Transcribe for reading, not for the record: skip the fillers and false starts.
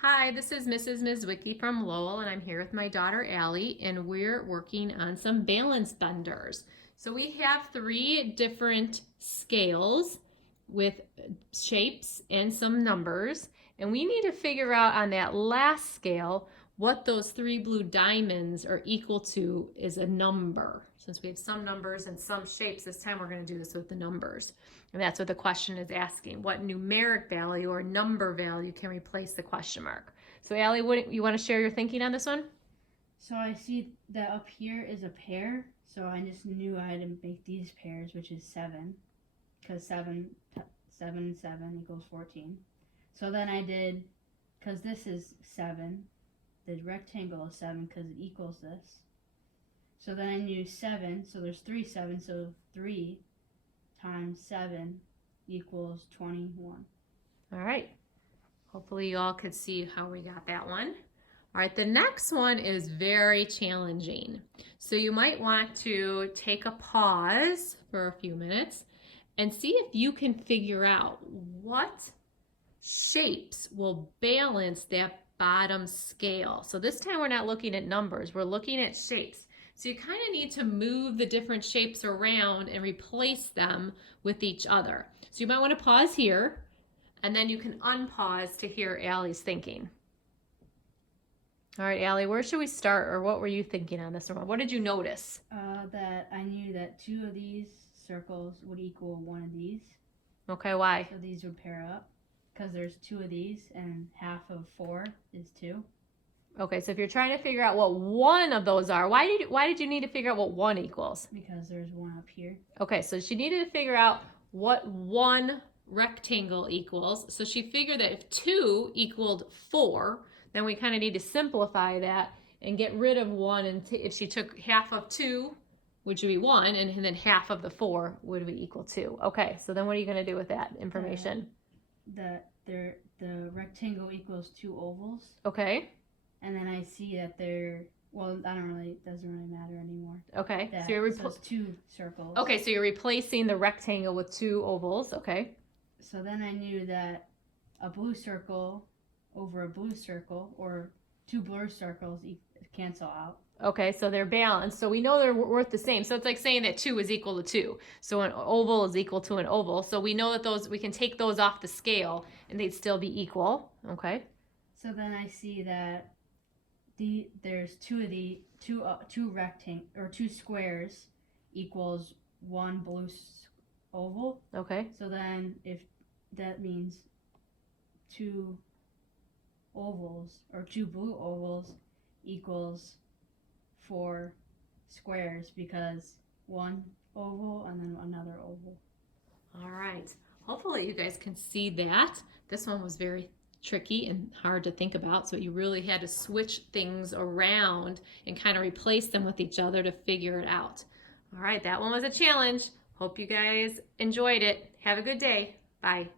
Hi, this is Mrs. Mizwicki from Lowell, and I'm here with my daughter Allie, and we're working on some balance benders. So we have three different scales with shapes and some numbers, and we need to figure out on that last scale what those three blue diamonds are equal to is a number. Since we have some numbers and some shapes, this time we're going to do this with the numbers. And that's what the question is asking. What numeric value or number value can replace the question mark? So Allie, you want to share your thinking on this one? So I see that up here is a pair, so I just knew I had to make these pairs, which is 7, because 7 and 7 equals 14. So then I did, because this is 7, the rectangle is 7 because it equals this. So then I knew 7, so there's 3 7, so 3 times 7 equals 21. All right. Hopefully you all could see how we got that one. All right, the next one is very challenging. So you might want to take a pause for a few minutes and see if you can figure out what shapes will balance that bottom scale. So this time we're not looking at numbers, we're looking at shapes. So you kind of need to move the different shapes around and replace them with each other. So you might want to pause here, and then you can unpause to hear Allie's thinking. All right, Allie, where should we start, or what were you thinking on this one? What did you notice? That I knew that 2 of these circles would equal 1 of these. Okay, why? So these would pair up, because there's 2 of these, and half of 4 is 2. Okay, so if you're trying to figure out what one of those are, why did you need to figure out what one equals? Because there's 1 up here. Okay, so she needed to figure out what one rectangle equals. So she figured that if 2 equaled 4, then we kind of need to simplify that and get rid of 1. And if she took half of 2, which would be 1, and then half of the 4 would be equal 2. Okay, so then what are you going to do with that information? The rectangle equals 2 ovals. Okay. And then I see that it doesn't really matter anymore. Okay, so it's 2 circles. Okay, so you're replacing the rectangle with 2 ovals. Okay. So then I knew that a blue circle over a blue circle, or 2 blue circles cancel out. Okay, so they're balanced. So we know they're worth the same. So it's like saying that 2 is equal to 2. So an oval is equal to an oval. So we know that we can take those off the scale and they'd still be equal. Okay. So then I see that there's 2 squares equals 1 blue oval. Okay. So then if that means 2 ovals, or 2 blue ovals, equals 4 squares, because 1 oval and then another oval. All right. Hopefully you guys can see that. This one was very tricky and hard to think about, so you really had to switch things around and kind of replace them with each other to figure it out. All right, that one was a challenge. Hope you guys enjoyed it. Have a good day. Bye.